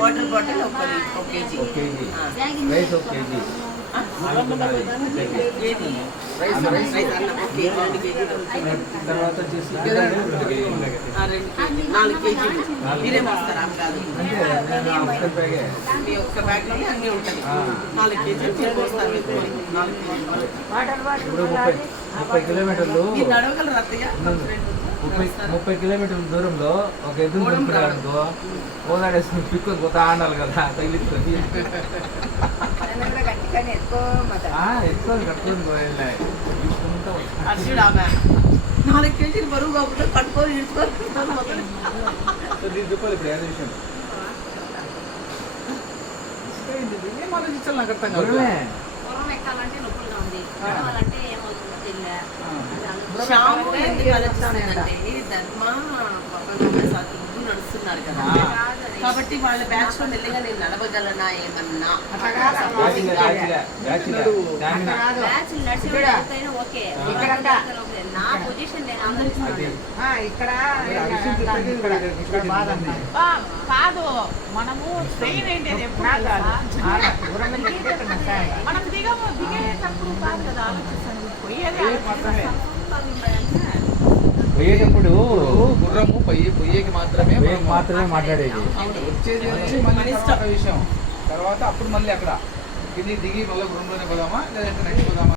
Water bottle ఒక KG. Rice ఒక KG తర్వాత వచ్చేసి నాలుగు కేజీలు మీరే మోస్తారా కాదు మీ ఒక్క అన్ని ఉంటాయి. నాలుగు కేజీలు మీరు మోస్తారు నాలుగు కేజీలు ముప్పై ముప్పై కిలోమీటర్లు మీరు నడవగలరు అత్తయ్య ముప్పై ముప్పై కిలోమీటర్ల దూరంలో ఒక పంపినాడు అనుకో ఓదాడేసుకుని పిక్కు పోతా ఆడాలి కదా తగిలిస్తుంది ఎత్తుకొని కట్టుకొని పోయినా నాలుగు కేజీలు బరువు కాకుండా కట్టుకొని ఇడుచుకొని రూపాయలు ఇప్పుడు ఏదో విషయం. ఏం ఆలోచించాలి నాకు అర్థం కాదు శ్యాము ఎందుకు ధర్మ సాధువులు నడుస్తున్నారు కదా. కాబట్టి వాళ్ళ బ్యాచ్లో మెల్లిగా నేను నడవగలనా ఏమన్నా? బ్యాచ్ నడిచి ఓకే. నా పొజిషన్ నేను కాదు. మనము ట్రైన్ ఏంటి ఎప్పుడు. మనం దిగము దిగేటప్పుడు కాదు కదా ఆలోచిస్తాను. పోయేది. పోయేటప్పుడు గుర్రము మాత్రమే పోయేకి మనము- మాత్రమే మాట్లాడేది. వచ్చేది వచ్చి మళ్ళీ విషయం. తర్వాత అప్పుడు మళ్ళీ అక్కడ. కింది దిగి మళ్ళీ గుర్రంలోనే పోదామా లేదంటే నెక్స్ట్ పోదామా?